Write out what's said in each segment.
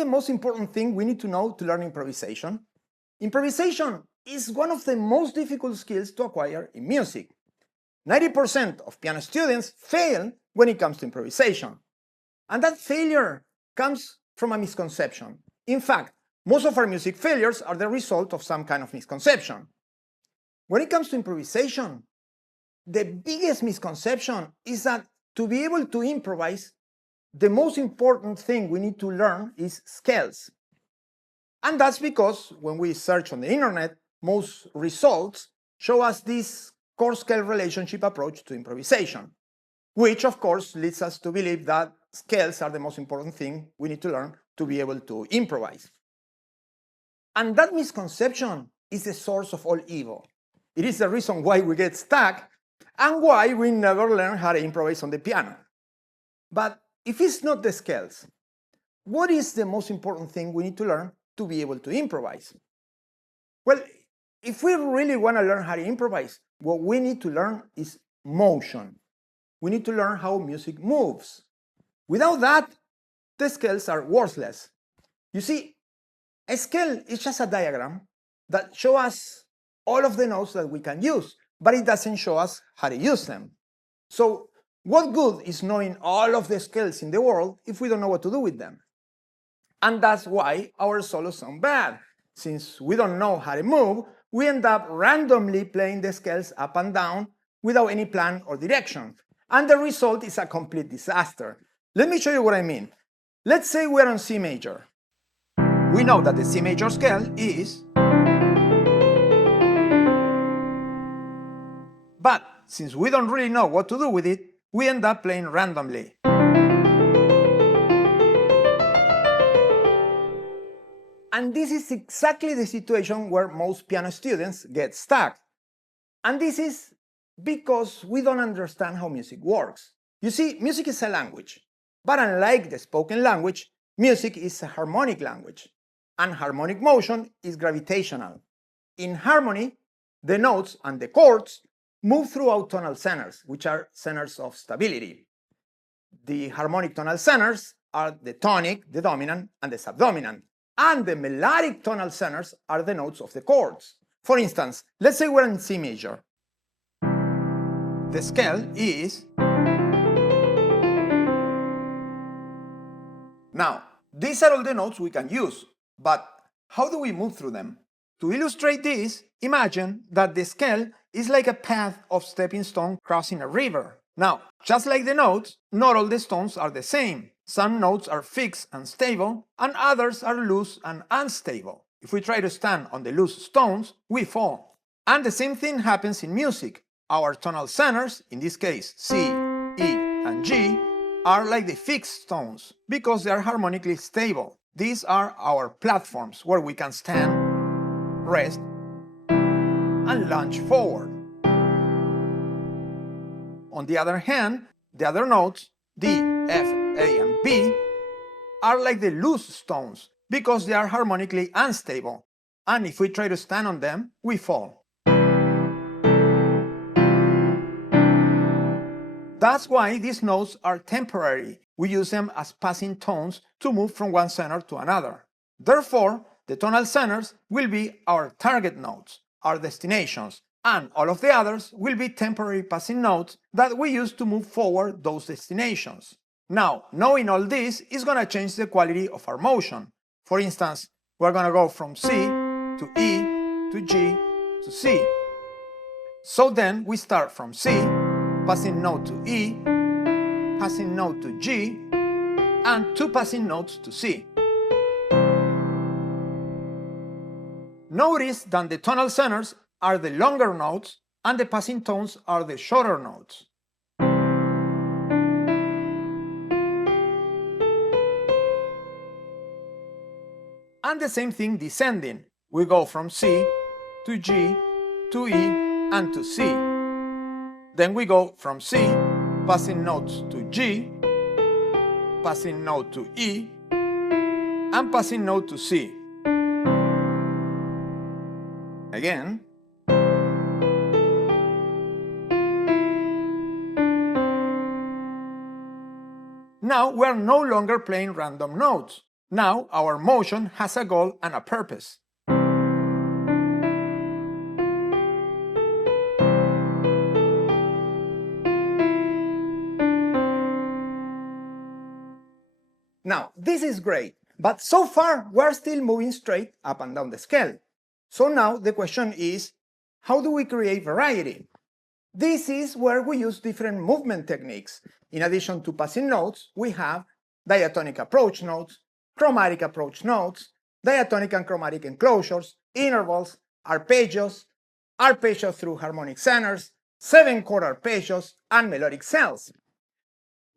the most important thing we need to know to learn improvisation? Improvisation is one of the most difficult skills to acquire in music. 90% of piano students fail when it comes to improvisation. And that failure comes from a misconception. In fact, most of our music failures are the result of some kind of misconception. When it comes to improvisation, the biggest misconception is that to be able to improvise, the most important thing we need to learn is scales. And that's because when we search on the internet, most results show us this chord-scale relationship approach to improvisation, which of course leads us to believe that scales are the most important thing we need to learn to be able to improvise. And that misconception is the source of all evil. It is the reason why we get stuck and why we never learn how to improvise on the piano. But if it's not the scales, what is the most important thing we need to learn to be able to improvise? Well, if we really want to learn how to improvise, what we need to learn is motion. We need to learn how music moves. Without that, the scales are worthless. You see, a scale is just a diagram that shows us all of the notes that we can use, but it doesn't show us how to use them. So, what good is knowing all of the scales in the world if we don't know what to do with them? And that's why our solos sound bad. Since we don't know how to move, we end up randomly playing the scales up and down without any plan or direction. And the result is a complete disaster. Let me show you what I mean. Let's say we're on C major. We know that the C major scale is... But since we don't really know what to do with it, we end up playing randomly. And this is exactly the situation where most piano students get stuck. And this is because we don't understand how music works. You see, music is a language. But unlike the spoken language, music is a harmonic language. And harmonic motion is gravitational. In harmony, the notes and the chords move throughout tonal centers, which are centers of stability. The harmonic tonal centers are the tonic, the dominant, and the subdominant. And the melodic tonal centers are the notes of the chords. For instance, let's say we're in C major. The scale is... Now, these are all the notes we can use, but how do we move through them? To illustrate this, imagine that the scale is like a path of stepping stone crossing a river. Now, just like the notes, not all the stones are the same. Some notes are fixed and stable, and others are loose and unstable. If we try to stand on the loose stones, we fall. And the same thing happens in music. Our tonal centers, in this case C, E, and G, are like the fixed stones because they are harmonically stable. These are our platforms where we can stand, rest, and lunge forward. On the other hand, the other notes, D, F, A, and B, are like the loose stones because they are harmonically unstable, and if we try to stand on them, we fall. That's why these notes are temporary. We use them as passing tones to move from one center to another. Therefore, the tonal centers will be our target notes, our destinations, and all of the others will be temporary passing notes that we use to move forward those destinations. Now, knowing all this is going to change the quality of our motion. For instance, we're going to go from C to E to G to C. So then we start from C, passing note to E, passing note to G, and two passing notes to C. Notice that the tonal centers are the longer notes and the passing tones are the shorter notes. And the same thing descending. We go from C to G to E and to C. Then we go from C, passing notes to G, passing note to E, and passing note to C. Again. Now we are no longer playing random notes. Now our motion has a goal and a purpose. Now, this is great, but so far we're still moving straight up and down the scale. So now the question is, how do we create variety? This is where we use different movement techniques. In addition to passing notes, we have diatonic approach notes, chromatic approach notes, diatonic and chromatic enclosures, intervals, arpeggios, arpeggios through harmonic centers, 7-chord arpeggios, and melodic cells.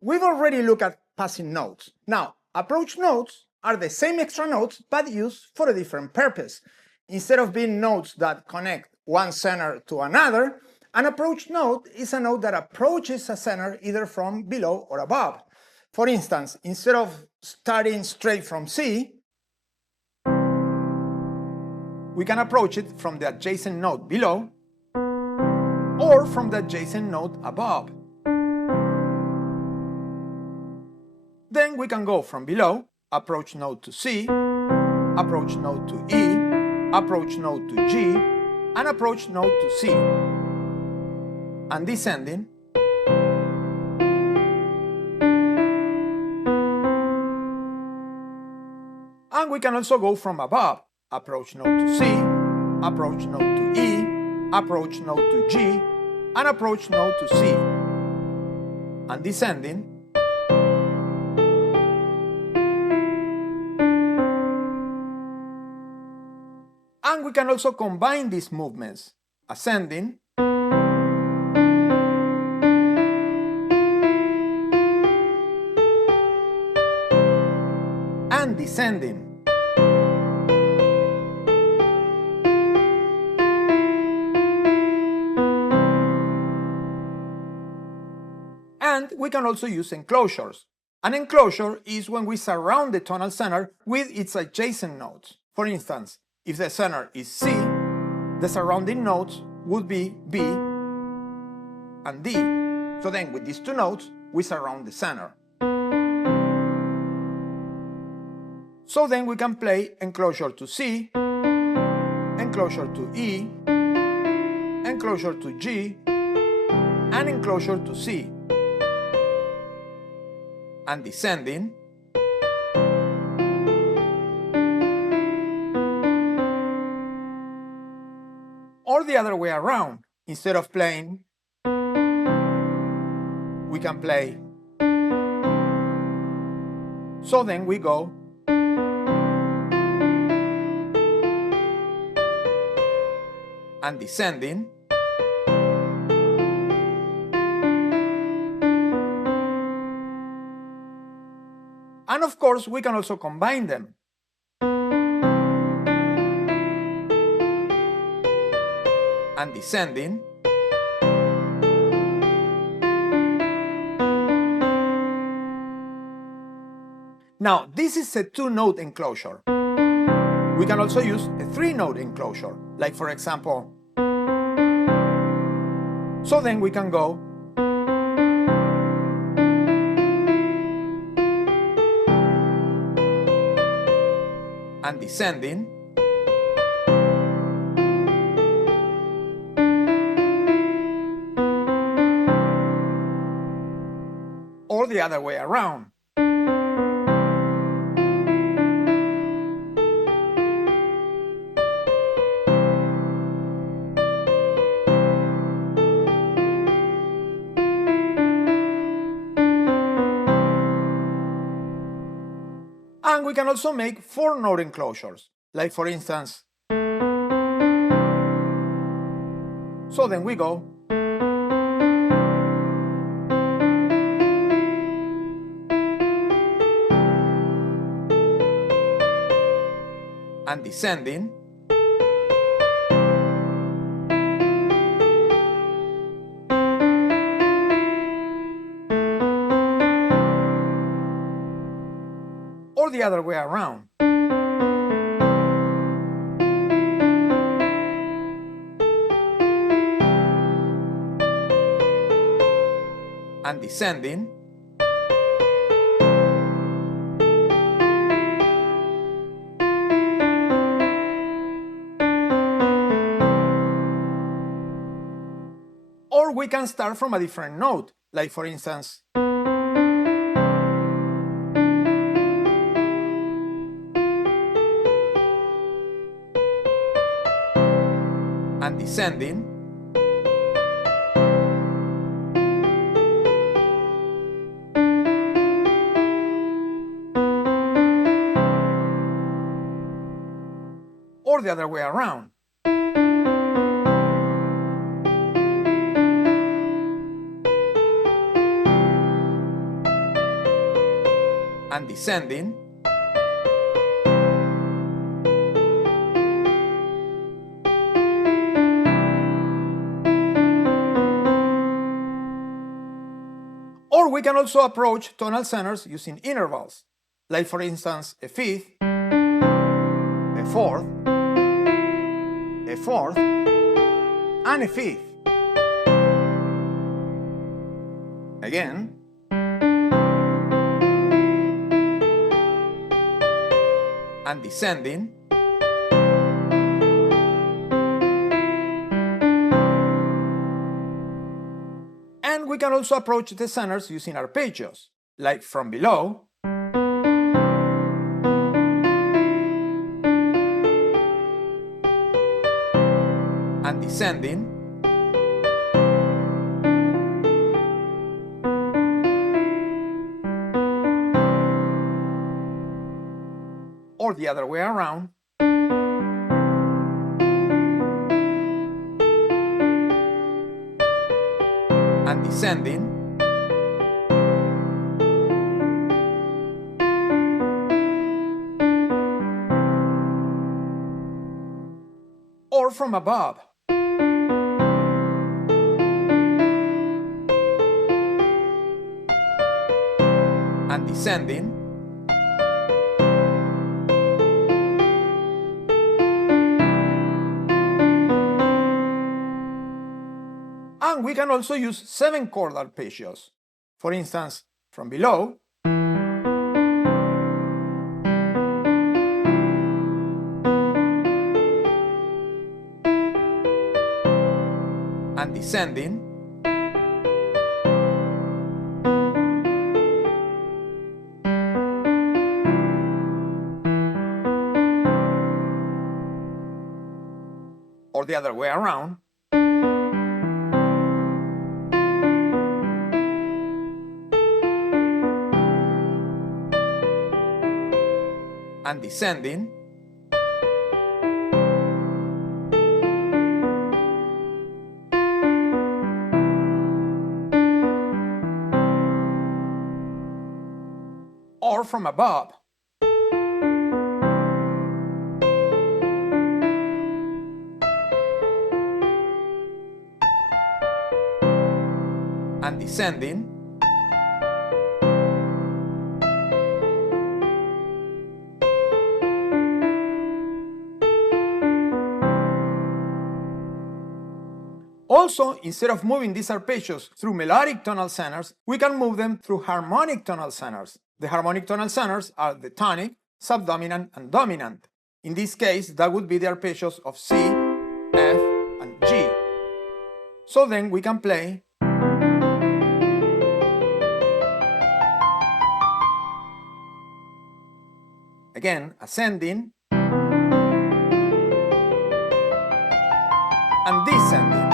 We've already looked at passing notes. Now, approach notes are the same extra notes but used for a different purpose. Instead of being notes that connect one center to another, an approach note is a note that approaches a center either from below or above. For instance, instead of starting straight from C, we can approach it from the adjacent note below or from the adjacent note above. Then we can go from below, approach note to C, approach note to E, approach note to G, and approach note to C. And descending, and we can also go from above, approach note to C, approach note to E, approach note to G, and approach note to C. And descending, and we can also combine these movements, ascending, and descending. And we can also use enclosures. An enclosure is when we surround the tonal center with its adjacent notes. For instance, if the center is C, the surrounding notes would be B and D. So then with these two notes, we surround the center. So then we can play enclosure to C, enclosure to E, enclosure to G, and enclosure to C. And descending, or the other way around. Instead of playing, we can play. So then we go and descending, and of course we can also combine them. And descending, now this is a 2-note enclosure. We can also use a 3-note enclosure, like for example, so then we can go and descending, or the other way around. And we can also make 4-note enclosures, like for instance, so then we go and descending, or the other way around. And descending, can start from a different note, like for instance, and descending, or the other way around. And descending, or we can also approach tonal centers using intervals, like for instance a fifth, a fourth, and a fifth. Again, and descending, and we can also approach the centers using arpeggios, like from below, and descending, or the other way around, and descending, or from above. And descending, and we can also use 7-chord arpeggios. For instance, from below, and descending, or the other way around, and descending, or from above. And descending, also, instead of moving these arpeggios through melodic tonal centers, we can move them through harmonic tonal centers. The harmonic tonal centers are the tonic, subdominant, and dominant. In this case, that would be the arpeggios of C, F, and G. So then we can play again, ascending and descending.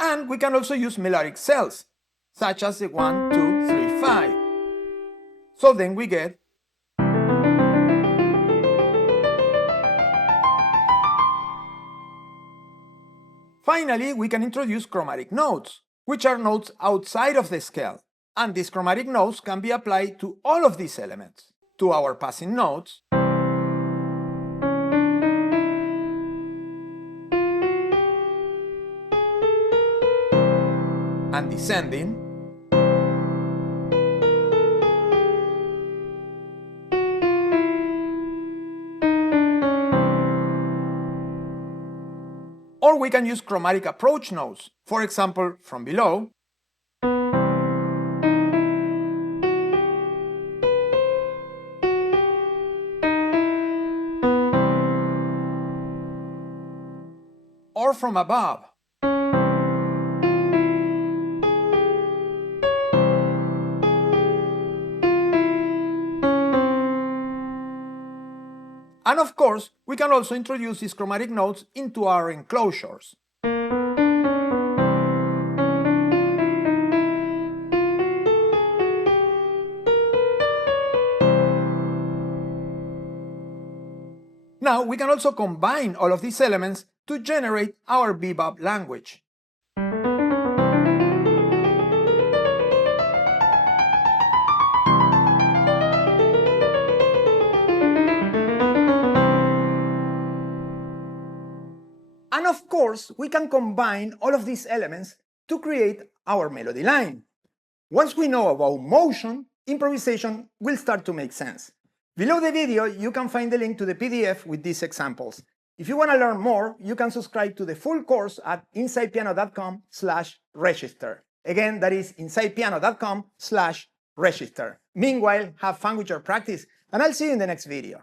And we can also use melodic cells, such as the 1, 2, 3, 5. So then we get finally, we can introduce chromatic notes, which are notes outside of the scale. And these chromatic notes can be applied to all of these elements, to our passing notes, and descending, or we can use chromatic approach notes, for example, from below, or from above. And of course, we can also introduce these chromatic notes into our enclosures. Now we can also combine all of these elements to generate our bebop language. And of course, we can combine all of these elements to create our melody line. Once we know about motion, improvisation will start to make sense. Below the video, you can find the link to the PDF with these examples. If you want to learn more, you can subscribe to the full course at InsidePiano.com/register. Again, that is InsidePiano.com/register. Meanwhile, have fun with your practice, and I'll see you in the next video.